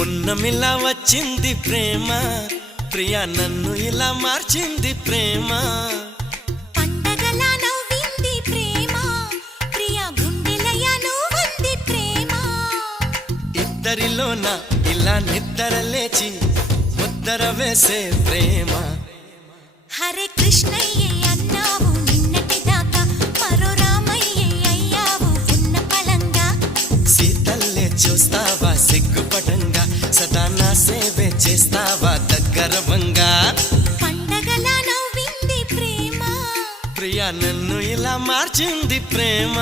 పున్నమిలా వచ్చింది ప్రేమ, ప్రియా నన్ను ఇలా మార్చింది ప్రేమ. పండగలా నవ్వింది ప్రేమ, ప్రియా గుండెలయ నువ్వుంది ప్రేమ. ఇద్దరిలోన ఇలా నిద్ర లేచి ముద్దర వేసే ప్రేమ. హరే కృష్ణయ్య అన్నావు నిన్నటి దాకా, మరో రామయ్య అయ్యావు ఉన్న పళంగా. సీతల్లే చూస్తావా సిగ్గుపటంగా, సదా నా సేవే చేస్తావా దగ్గరవంగా. పండగలా నవ్వింది ప్రేమ, ప్రియా నన్ను ఇలా మార్చింది ప్రేమ.